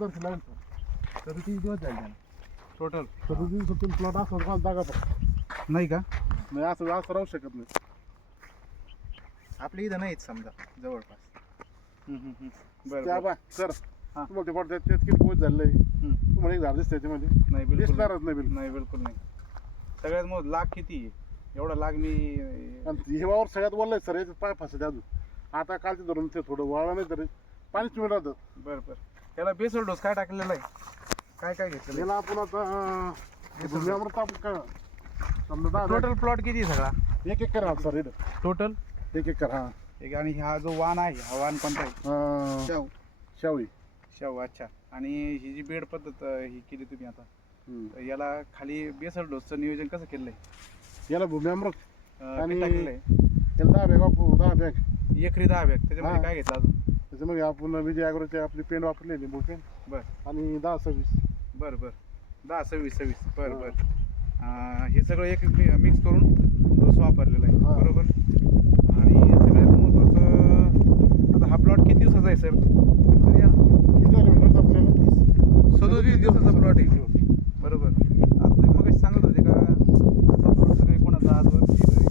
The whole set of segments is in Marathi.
रोडवर फिरला होता. तरी तीन दिवस झाले त्याला. टोटल सदतीस सत्तर प्लॉट असं कोण जागा पण नाही का? नाही असं असं राहू शकत नाही. आपल्या इथं नाहीच समजा जवळपास. बरं त्या बरं. बा सर हा. तुम्हाला ते पडतात त्यात किती पोच झालंय हम्म. तुम्हाला एक झाड दिसतं त्याच्यामध्ये नाही बिलकुल दिसणारच नाही. बिलकुल. नाही बिलकुल नाही. सगळ्यात मग लाग किती आहे? एवढा लाग मी आणि हे वावर सगळ्यात वळलंय सर. याच्यात पाय फसत अजून. आता कालचे धरून ते थोडं वळलं नाही तरी पाणीच राहतं. बरं बरं. त्याला बेसल डोस काय टाकलेला आहे? काय काय घेतलेलं याला आपण आता अं, हे समजा दहा टोटल प्लॉट किती आहे सगळा? एक एकर हा सर इथं टोटल एक एकर हा. एक आणि हा जो वाण आहे हा वाण कोणता आहे? अं, शाहू. शावळी शेव अच्छा. आणि ही जी बेड पद्धत अं, ही केली तुम्ही आता. हम्म. तर याला खाली बेसल डोसचं नियोजन कसं केलंय? याला भूमी अमृत अं, आणि- टाकलेलं आहे? याला दहा बॅग वापरू दहा बॅग. एकरी दहा बॅग. त्याच्यामध्ये हा. काय घेतलं अजून? त्याच्यामध्ये आपण विजय अग्रोचे आपली पेंट वापरलेली पेन बरं. आणि दहा सव्वीस. बरं बरं. दहा सव्वीस सव्वीस. बरं. बरं. अं, हे सगळं एक मिक्स करून डोस वापरलेला आहे. हा. बरोबर? आणि सगळ्यात महत्त्वाचं आता हा प्लॉट किती दिवसाचा आहे सर? तरी या- किती झाले आपल्याला सदोतीस दिवसाचा प्लॉट आहे. बरोबर. आता तुम्ही मग सांगत होते का असा प्लॉट काही कोणाचा आजवर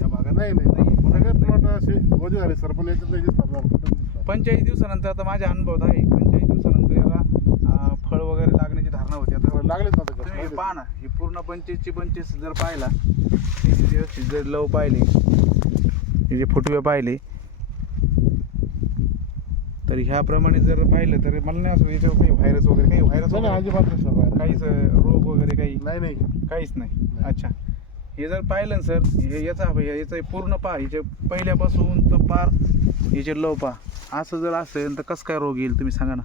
या भागात. नाही नाही. नाही सगळे. प्लॉट असे वजे झाले सर. पण याच्यात नाही दिसणार. पंचेचाळीस दिवसानंतर आता माझ्या अनुभवात आहे. पंचेचाळीस दिवसानंतर याला फळ वगैरे लागण्याची धारणा होती. आता लागलेच तुम्ही त्याच्यात पहा ना ही पूर्ण पंचेसची पंचेस जर पाहिला त्याची व्यवस्थित जर लव पाहिली हे जे फुटवे पाहिले तर ह्याप्रमाणे जर पाहिलं तर मला नाही असं याच्यावर काही व्हायरस वगैरे काही व्हायरस नाही, नाही, वगैरे अजिबात बाहेर. काहीच अं, रोग वगैरे काही नाही नाही. काहीच नाही. अच्छा. हे जर पाहिलं ना सर हे याचा याचं पूर्ण पहा हिचे पहिल्यापासून पार हिचे लव पहा असं जर असेल तर कसं काय रोग येईल तुम्ही सांगा ना?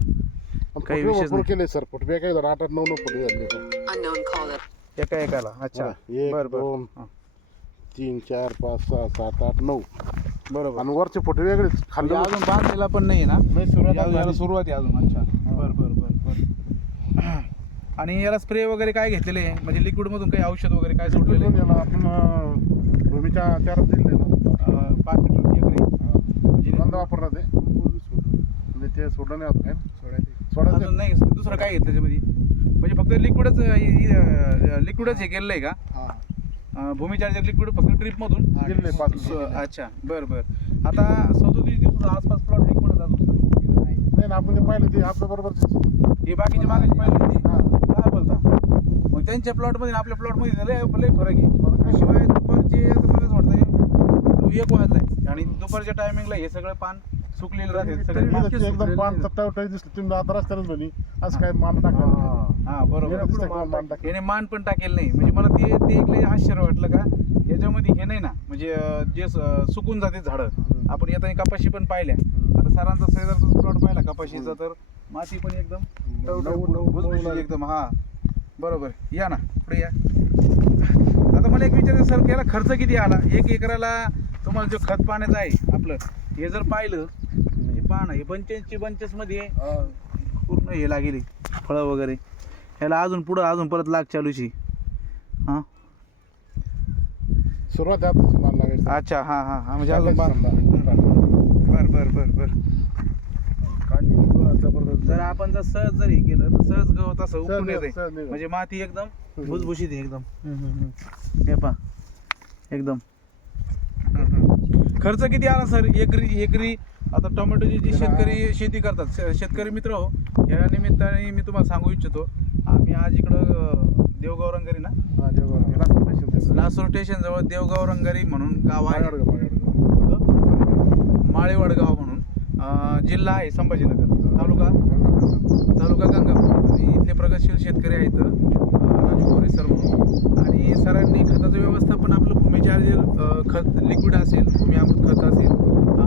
काही विशेष नाही. केले सर फुटवे काय जरा आठ आठ नऊ नऊ फुटवे झाले सर. Unknown caller. एका एकाला अच्छा. एक बरं बरं. दोन हा. तीन चार पाच सहा सात आठ नऊ. बरोबर. आणि वरचे फुटवे वेगळेच म्हणजे अजून बांधलेला पण नाही ना? नाही सुरुवात या- याला झाली. सुरुवात आहे अजून अच्छा. बर बर बर बर. आणि याला स्प्रे वगैरे काय घेतलेले? आहे म्हणजे लिक्विड मधून काही औषध वगैरे काय सोडलेले? आपण भूमीच्या चार दिले ना. पाच बंद वापरला ते? म्हणजे ते सोडलं नाही अजून है ना? सोडायचं अजून नाही दुसरं काय घेतलं त्याच्यामध्ये? म्हणजे फक्त लिक्विडच लिक्विडच हे केलेलं आहे का? हा. अं, लिक्विड फक्त ड्रिप मधून? दिलेलं आहे पाच अच्छा बर बर. आता सदोतीस दिवसाचा आसपास प्लॉट आहे कोणाचा दुसरा नाही ना आपण ते पाहिलं ते आपल्या बरोबर हे बाकीचे मागाचे पाहिले ते हा. काय बोलता? मग त्यांच्या प्लॉटमध्ये आणि आपल्या प्लॉटमध्ये लय लय फरक आहे. शिवाय दुपारचे आता एक वाजलाय आणि दुपारच्या टायमिंगला हे सगळं पान सुकलेलं राहते. सगळे मागे एकदम सुकलेले पान राहते. सत्तावटाई दिसलं तुम्ही आता रस्त्यानंच म्हणे असं काय मान टाकलं हा बरोबर. दिसतं का मान टाकलं? याने मान पण टाकेल नाही. म्हणजे मला ते ते एक लय आश्चर्य वाटलं का याच्यामध्ये हे नाही ना म्हणजे अं, जे स- सुकून जाते झाडं. आपण येताना कपाशी पण पाहिल्या. आता सरांचा शेजारचा प्लॉट पाहिला कपाशीचा तर. माती पण एकदम नऊ- नऊ- भुसभुशीत नऊ- एकदम हा. बरोबर. या ना पुढे या. आता मला एक विचारायचं सर याला खर्च किती आला? एक एकराला तुम्हाला जो खत पाण्याचं आहे आपलं हे जर पाहिलं म्हणजे पहा ना हे पंच्याऐंशी पंचेस मध्ये पूर्ण हे लागेल फळं वगैरे. ह्याला अजून पुढं अजून परत लाग चालूची. हां? सुरुवात आहे लागायचं. अच्छा हां हां हां म्हणजे अजून बा-. बर बर बर बर. जबरदस्त. जर आपण जर सहज जर हे केलं तर सहज गवत असं उकळून येते. सहज. म्हणजे माती एकदम. भुसभुशीत आहे एकदम. हे पा एकदम. खर्च किती आला सर? एकरी एकरी आता टोमॅटोची जी शेतकरी शेती करतात शेतकरी मित्र हो या निमित्ताने मी तुम्हाला सांगू इच्छितो आम्ही आज इकडं देवगाव रंगारी ना. लासूर स्टेशन जवळ. देवगाव रंगारी म्हणून गाव आहे. मागाडगाव, मागाडगाव. कोणतं? माळेवाड गाव म्हणून जिल्हा आहे संभाजीनगर. तालुका? तालुका गंगापूर. आणि इथले प्रगतशील शेतकरी आहेत राजू गोरे सर म्हणून. आणि सरांनी खताचं व्यवस्थापन आपलं चार्जर खत लिक्विड असेल भूमी अमृत खत असेल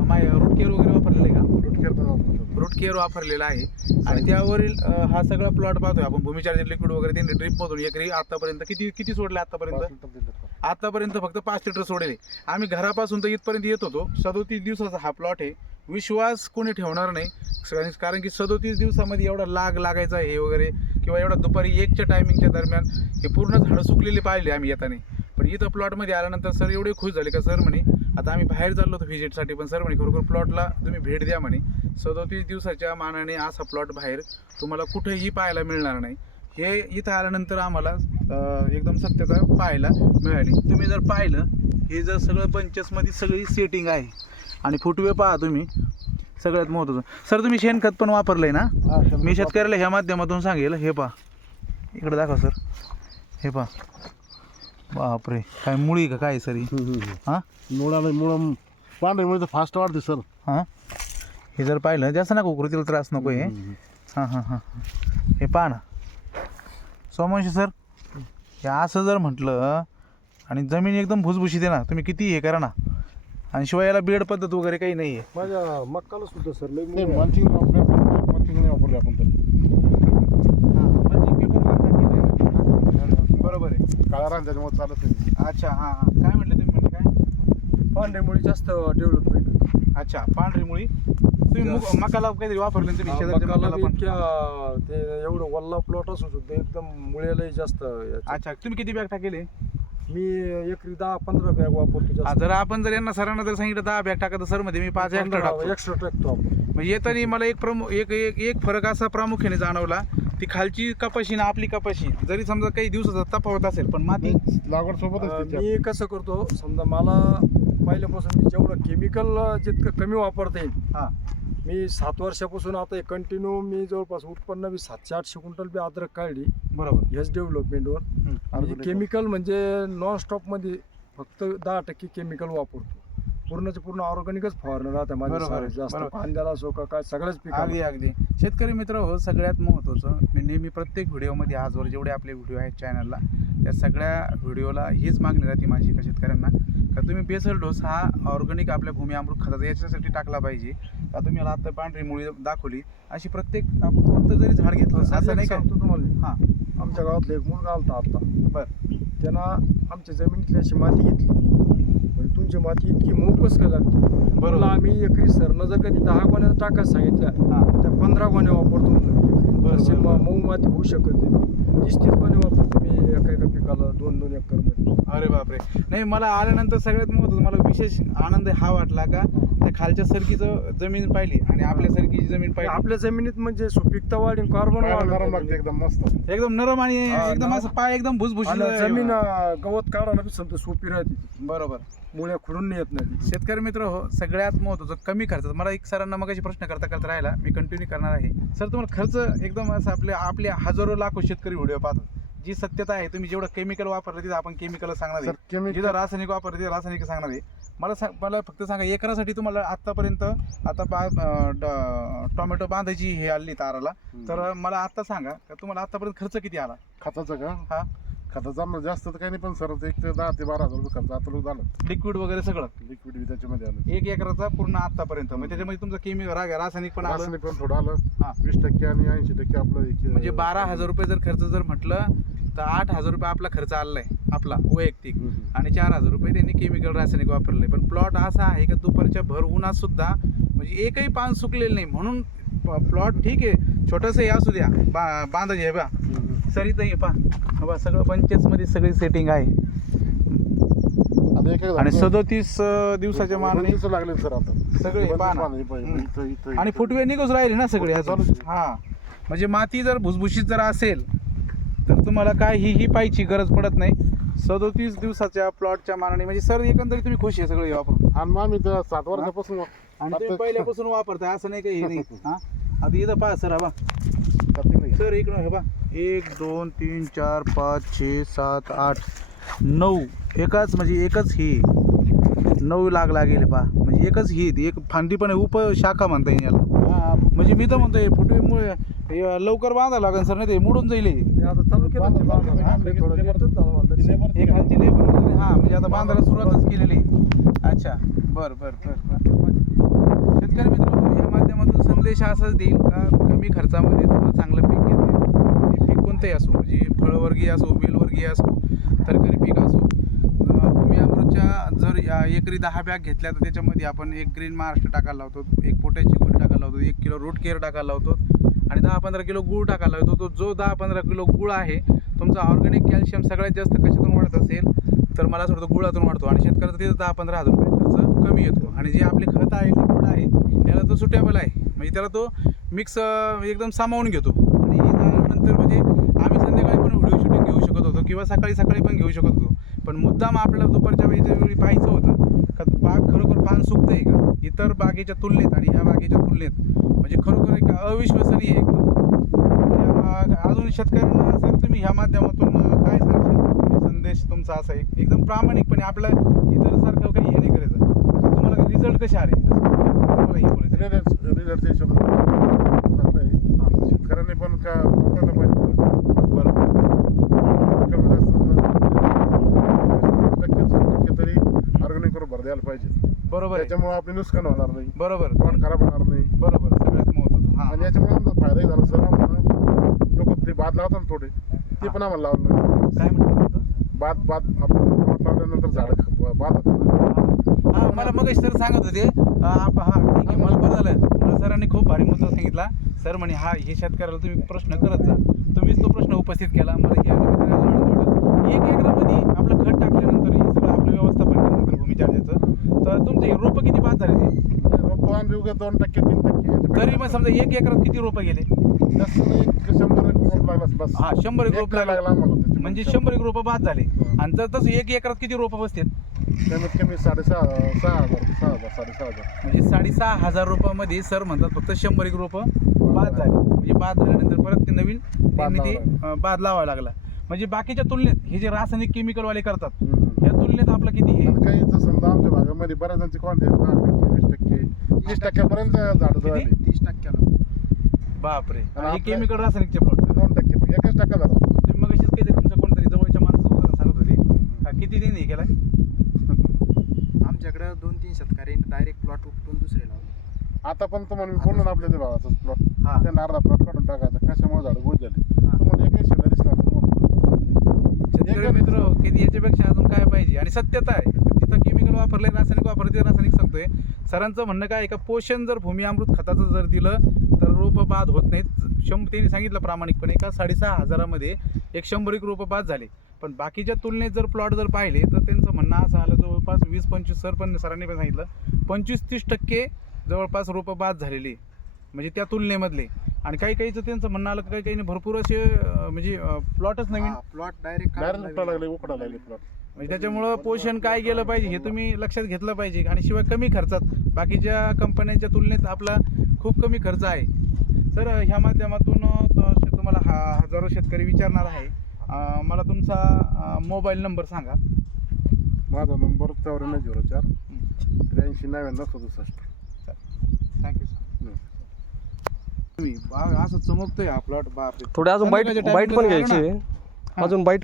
माय रूट केअर वगैरे वापरलेलं आहे का? रोटकेर पण वापरतो. रूट केअर वापरलेला आहे. आणि त्यावरील हा सगळा प्लॉट पाहतोय आपण. भूमी चार्जर लिक्विड वगैरे त्यांनी ड्रिप मधून एकरी आतापर्यंत किती किती सोडले आतापर्यंत. आतापर्यंत फक्त पाच लिटर सोडेल. आम्ही घरापासून तर इथपर्यंत येत होतो. सदोतीस दिवसाचा हा प्लॉट आहे. विश्वास कोणी ठेवणार नाही. कारण- कारण की सदोतीस दिवसामध्ये एवढा लाग लागायचा हे वगैरे किंवा एवढा दुपारी एकच्या टायमिंगच्या दरम्यान हे पूर्ण झाडं सुकलेली पाहिले आम्ही येताना. पण इथं प्लॉटमध्ये आल्यानंतर सर एवढे खुश झाले का सर म्हणे आता आम्ही बाहेर चाललो होतो व्हिजिटसाठी पण सर म्हणे खरोखर प्लॉटला तुम्ही भेट द्या म्हणे. सदोतीस दिवसाच्या मानाने असा प्लॉट बाहेर तुम्हाला कुठेही पाहायला मिळणार नाही. हे इथं आल्यानंतर आम्हाला एकदम सत्यता पाहायला मिळाली. तुम्ही जर पाहिलं हे जर सगळं बंचेसमध्ये सगळी सेटिंग आहे आणि फुटवे पहा तुम्ही सगळ्यात महत्त्वाचं सर तुम्ही शेणखत पण वापरलंय ना? मी शेतकऱ्याला ह्या माध्यमातून सांगेल हे पहा. इकडे दाखवा सर हे पहा. बापरे. काय मुळी का? काय सर ही. हां? मुळाला मुळा पांढरे मुळे फास्ट वाढते सर हां? हे जर पाहिलं जास्त नका करू तिला त्रास नको आहे. हां हां हां. हे पहा ना. सोमवंशी सर हे असं जर म्हटलं आणि जमीन एकदम भुसभुशीत आहे ना तुम्ही किती हे करा ना. आणि शिवाय याला बेड पद्धत वगैरे काही नाही आहे माझ्या मक्काला सुद्धा सर नाही वापरले आपण तर बरोबर आहे काळा रान त्याच्यामुळे चालत नाही अच्छा हां हां. काय म्हटलं तुम्ही म्हणले काय? पांढऱ्यामुळे जास्त डेव्हलपमेंट होती. अच्छा पांढरी मुळी तुम्ही मुग- मकाला काहीतरी वापरले ना तुम्ही? शेजारच्या मकाला बी पण. इतक्या ते एवढं वल्ला प्लॉट असून सुद्धा एकदम मुळ्यालाही जास्त याचं. अच्छा तुम्ही किती बॅग टाकेले मी एकरी दहा पंधरा बॅग वापरतो हा, जर आपण जर यांना सरांना जर सांगितलं दहा बॅग टाका तर सरमध्ये मी पाच एक्स्ट्रा टाकतो. एक्स्ट्रा टाकतो आपण. म्हणजे येताना मला एक प्रमुख एक एक एक फरक असा प्रामुख्याने जाणवला ती खालची कपाशी ना आपली कपाशी. जरी समजा काही दिवसाचा तफावत असेल पण माती लागवड त्याच्यात. मी कसं करतो समजा मला पहिल्यापासून मी जेवढं केमिकल जितकं कमी वापरता येईल हा. मी सात वर्षापासून आता कंटिन्यू मी जवळपास उत्पन्न बी सातशे आठशे क्विंटल बी अद्रक काढली. बरोबर. ह्याच डेव्हलपमेंटवर म्हणजे Organic. केमिकल म्हणजे नॉन स्टॉपमध्ये फक्त दहा टक्के केमिकल वापरतो. पूर्णचे पूर्ण ऑर्गॅनिकच फवारणं राहतं माझ्या बरोबर, जास्त बरोबर. कांद्याला असो का काय सगळ्याच अगदी पिकाला अगदी. शेतकरी मित्र हो सगळ्यात महत्त्वाचं मी नेहमी प्रत्येक व्हिडिओमध्ये आजवर जेवढे आपले व्हिडिओ आहेत चॅनलला त्या सगळ्या व्हिडिओला हीच मागणी राहते माझी का शेतकऱ्यांना का तुम्ही बेसल डोस हा ऑर्गॅनिक आपल्या भूमी अमृत खताचा याच्यासाठी टाकला पाहिजे. का तुम्ही मला आता पांढरी मुळी दाखवली अशी प्रत्येक आपण कोणतं जरी झाड घेतलं असं नाही का? सांगतो तुम्हाला. मी. हां. आमच्या गावातला एक मुलगा आलता आता. बरं. त्यानं आमच्या जमिनीतली अशी माती घेतली. तुमची माती इतकी मऊ कस काय लागते बरोबर. आम्ही एकरी सरनं जर कधी दहा गोण्या टाकायला सांगितल्या त्या पंधरा गोण्या वापरतो म्हणलं मी एकरी. बरं, तशी बरं, म- बरं. मऊ माती होऊ शकत नाही तीस तीस गोण्या वापरतो मी एका एका पिकाला दोन दोन एकरमध्ये अरे बापरे नाही मला आल्यानंतर सगळ्यात महत्त्वाचं मला विशेष आनंद हा वाटला का त्या खालच्या सरकीचं जमीन पाहिली आणि आपल्या सरकीची जमीन पाहिली. आपल्या जमिनीत म्हणजे सुपीकता वाढीन कार्बन नरम लागते एकदम मस्त. एकदम नरम आणि हा, एकदम नरम. असं पाय एकदम भुसभुशीत जमीन अं, गवत काढायला बी समजा सोपी राहते. ती. बरोबर. मुळ्या खुडून नाही येत नाही ती. शेतकरी मित्र हो सगळ्यात महत्त्वाचं कमी खर्चात मला एक सरांना मगाशी प्रश्न करता करता राहिला. मी कंटिन्यू करणार आहे. सर तुम्हाला खर्च एकदम असं आपले आपले हजारो लाखो शेतकरी व्हिडिओ पाहतात. जी सत्यता आहे तुम्ही जेवढं केमिकल वापरलं तिथं आपण केमिकल सांगणार सर आहे केमिकल जिथं रासायनिक वापरलं तिथं रासायनिक सांगणार आहे. मला सांग मला फक्त सांगा एकरासाठी तुम्हाला आतापर्यंत आता बा टोमॅटो बांधायची हे आली ताराला तर मला आता सांगा का तुम्हाला आतापर्यंत खर्च किती आला? खताचं का? हा. खताचा आम्हाला जास्त तर काही नाही पण सर एक ते दहा ते बारा हजार रुपये खर्च आता लोक झालं. लिक्विड वगैरे सगळं? लिक्विड त्याच्यामध्ये आलं. एक एकराचा पूर्ण आतापर्यंत म्हणजे त्याच्यामध्ये तुमचं केमी राग रासायनिक पण आलं? रासायनिक पण थोडं आलं. वीस टक्के आणि ऐंशी टक्के आपलं म्हणजे बारा हजार रुपये जर खर्च जर म्हटलं तर आठ हजार रुपये आपला खर्च आलाय आपला वैयक्तिक. आणि चार हजार रुपये त्यांनी केमिकल रासायनिक वापरले पण प्लॉट असा आहे का दुपारच्या भर उन्हात सुद्धा म्हणजे एकही पान सुकलेलं नाही. म्हणून प्लॉट ठीक आहे. छोटंसं असू द्या. बा बांधायचे आहे बा हम्म. सरित हे पा बा सगळं पंचेस मध्ये सगळी सेटिंग आहे आणि सदोतीस दिवसाच्या मानाने लागले सर आता. सगळे आणि. फुटवे निघूच राहिले ना सगळे. हा. म्हणजे माती जर भुसभुशीत जर असेल तर तुम्हाला काय ही ही पाहायची गरज पडत नाही. सदोतीस दिवसाच्या प्लॉटच्या मानाने म्हणजे सर एकंदरीत तुम्ही खुश आहे सगळे वापरून? आणि मग आम्ही तर सात वर्षापासून आणि तुम्ही पहिल्यापासून वापरताय असं नाही काही हे नाही. हा? आता इथं पहा सर हा बा. नाही. सर इकडं हे बा. एक दोन तीन चार पाच छे सात आठ नऊ. एकाच म्हणजे एकच ही. नऊ लाग लागेल पहा. म्हणजे एकच ही. एक फांदी पण आहे, उपशाखा म्हणता येईल याला. म्हणजे मी तर म्हणतोय फुटवेमुळे हे लवकर बांधायला लागेल सर नाही ते मोडून जाईल आता चालू केलं थोडं लेबरचंच झालं. हे खालची लेबर. वगैरे हा म्हणजे आता बांधायला सुरुवातच केलेली. आहे. अच्छा बर बर बर बर. शेतकरी मित्र या माध्यमातून संदेश असाच देईल का कमी खर्चामध्ये तुम्हाला चांगलं पीक घेता येईल? ते पीक कोणतंही असो म्हणजे फळवर्गीय असो वेलवर्गीय असो तरकारी पीक असो अं, भूमी अमृतच्या जर या एकरी दहा बॅग घेतल्या तर त्याच्यामध्ये आपण एक ग्रीन महाराष्ट्र टाकायला लावतो एक पोटॅची गुण टाकायला लावतो एक किलो रूट केअर टाकायला लावतो आणि दहा पंधरा किलो गूळ टाकायला लागतो तो जो दहा पंधरा किलो गूळ आहे तुमचा ऑर्गॅनिक कॅल्शियम सगळ्यात जास्त कशातून वाढत असेल? तर मला असं वाटतं गुळातून वाढतो. आणि शेतकऱ्याचा तिथं दहा पंधरा हजार रुपये खर्च कमी येतो. आणि जे आपले खत आहे लिक्विड आहे त्याला तो सुटेबल आहे. म्हणजे त्याला तो मिक्स एकदम सामावून घेतो. आणि हे म्हणजे आम्ही संध्याकाळी पण व्हिडिओ शूटिंग घेऊ शकत होतो किंवा सकाळी सकाळी पण घेऊ शकत होतो. पण मुद्दाम आपल्याला दुपारच्या वेळेच्या वेळी पाहायचं होतं का बाग खरोखर पान सुकतं आहे का? इतर बागेच्या तुलनेत आणि ह्या बागेच्या तुलनेत म्हणजे खरोखर एक अविश्वसनीय आहे एकदम. अजून शेतकऱ्यांना सर तुम्ही ह्या माध्यमातून काय सांगशाल? संदेश तुमचा असा एक एकदम प्रामाणिकपणे आपल्या इतर सारखं काही हे नाही करायचं तुम्हाला रिझल्ट कसे आले? मला हे बोलायचं आहे. रिझल्ट शेतकऱ्यांनी पण का पाहिजे बरोबर कमी जास्त टक्के साठ टक्के तरी ऑर्गॅनिकवर भर द्यायला पाहिजे बरोबर आहे. त्याच्यामुळे आपले नुकसान होणार नाही. बरोबर. प्लॉट खराब होणार नाही. बरोबर सगळ्यात महत्वाचं आणि हां. याच्यामुळे आमचा फायदाही झाला. सर आम्हाला लोक ते बाद लावतात ना थोडे ते पण आम्हाला लावलं नाही. काय म्हटलं बाद बाद आपण लावल्यानंतर झाडं बाद होतात ना. हा मला मग सर सांगत होते हा आप- हा ठीक आहे मला बरं झालं मला सरांनी खूप भारी मुद्दा सांगितला. सर म्हणे हा हे शेतकऱ्याला तुम्ही प्रश्न करत जा. तुम्हीच तो प्रश्न उपस्थित केला. मला या एक एकरामध्ये आपलं खत टाकल्यानंतर हे सगळं आपलं व्यवस्थापन केल्यानंतर भूमिचार्जाचं तर तुमचे रोपं किती बाद झाले ते? रोप उगा दोन टक्के तीन टक्के तरी मग समजा एक एकरात किती रोपं गेले? जास्त नाही एक शंभर एक रोप लागला बस. हा शंभर एक रोप लागला. लागला आम्हाला त्याच्यामध्ये. म्हणजे शंभर एक रोपं बाद झाले. हं. आणि तर तसं एक एकरात किती रोपं बसतात कमीत कमी साडेसहा सहा हजार सहा हजार साडेसहा हजार. म्हणजे साडेसहा हजार रुपयामध्ये सर म्हणतात फक्त शंभर एक रोपं बाद झाले. म्हणजे बाद झाल्यानंतर परत ते नवीन त्यांनी ते लावावं अं, बाद लावावं लागला. म्हणजे बाकीच्या तुलनेत हे जे रासायनिक केमिकलवाले करतात. या तुलनेत आपलं किती हे? काही जर समजा आमच्या भागामध्ये बऱ्याच जणांची क्वांटिटी दहा टक्के वीस टक्के तीस टक्क्यापर्यंत झाडं किती? झाली. तीस टक्क्यानं. बापरे. आणि हे आपल्या- केमिकल रासायनिकचे प्लॉट दोन टक्के एकच टक्का झाला. तुम्ही मग अशीच काहीतरी तुमच्या कोणतरी जवळच्या उदाहरण सांगत होते. का किती त्यांनी हे केलाय? आमच्याकडे दोन तीन शेतकऱ्यांनी डायरेक्ट प्लॉट उपटून दुसरे लावले. आता पण तुम्हाला मी बोललो ना आपल्या त्या भावाचा प्लॉट हा. त्यांना अर्धा प्लॉट काढून टाकायचा. कशामुळे झाडं गोड झाली? तुम्हाला एकही. शेतकरी मित्र किती याच्यापेक्षा अजून काय पाहिजे? आणि सत्यता आहे. तिथं केमिकल वापरले रासायनिक वापरले रासायनिक सांगतोय. सरांचं म्हणणं काय का पोषण जर भूमी अमृत खताचं जर दिलं तर रोपं बाद होत नाहीत. शंभर त्यांनी सांगितलं प्रामाणिकपणे का साडेसहा हजारामध्ये एक शंभर एक रोपं बाद झाले. पण बाकीच्या तुलनेत जर प्लॉट जर पाहिले तर त्यांचं म्हणणं असं आलं जवळपास वीस पंचवीस सर पण सरांनी पण सांगितलं पंचवीस तीस टक्के जवळपास रोपं बाद झालेली. म्हणजे त्या तुलनेमधले. आणि काही काहीचं त्यांचं म्हणणं आलं काही काही भरपूर असे अं, म्हणजे प्लॉटच नवीन. प्लॉट डायरेक्ट डायरेक्ट उपटा लागले उपटा लागले प्लॉट म्हणजे त्याच्यामुळं पोषण काय गेलं पाहिजे हे तुम्ही लक्षात घेतलं पाहिजे. आणि शिवाय कमी खर्चात. बाकीच्या कंपन्यांच्या तुलनेत आपला खूप कमी खर्च आहे. तर ह्या माध्यमातून अं, त- तुम्हाला हा हजारो शेतकरी विचारणार आहे. अं, मला तुमचा मोबाईल नंबर सांगा. माझा नंबर चौऱ्याण्णव झिरो चार त्र्याऐंशी नव्याण्णव सदुसष्ट. थँक्यू सर असं चमकतोय हा प्लॉट बाप थोडे अजून बाईट बाईट पण. घ्यायची आहे. अजून बाईट